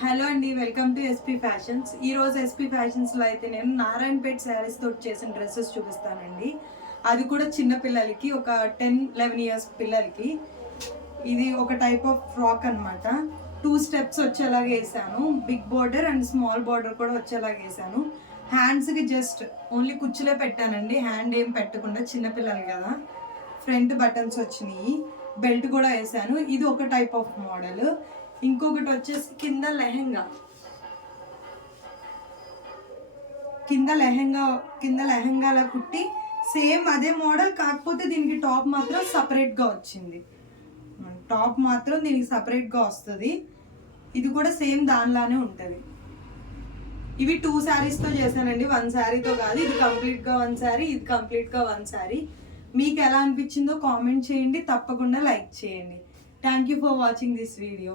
Hello అండి, welcome to SP fashions. ఈరోజు SP ఫ్యాషన్స్లో అయితే నేను నారాయణపేట్ శారీస్ తోటి చేసిన డ్రెస్సెస్ చూపిస్తానండి. అది కూడా చిన్న పిల్లలకి, ఒక 10-11 ఇయర్స్ పిల్లలకి. ఇది ఒక టైప్ ఆఫ్ ఫ్రాక్ అనమాట. 2 స్టెప్స్ వచ్చేలాగా వేసాను. Big border and small border కూడా వచ్చేలాగా వేసాను. హ్యాండ్స్కి జస్ట్ ఓన్లీ కుచ్చులే పెట్టానండి, హ్యాండ్ ఏం పెట్టకుండా, చిన్నపిల్లలు కదా. ఫ్రంట్ బటన్స్ వచ్చినాయి, బెల్ట్ కూడా వేసాను. ఇది ఒక టైప్ ఆఫ్ మోడల్. ఇంకొకటి వచ్చేసి కింద లెహెంగాలా కుట్టి సేమ్ అదే మోడల్, కాకపోతే దీనికి టాప్ మాత్రం సపరేట్గా వచ్చింది. టాప్ మాత్రం దీనికి సపరేట్గా వస్తుంది. ఇది కూడా సేమ్ దానిలానే ఉంటుంది. ఇవి 2 శారీస్తో చేశానండి, 1 శారీతో కాదు. ఇది కంప్లీట్గా 1 శారీ, ఇది కంప్లీట్గా 1 శారీ. మీకు ఎలా అనిపించిందో కామెంట్ చేయండి, తప్పకుండా లైక్ చేయండి. Thank you for watching this video.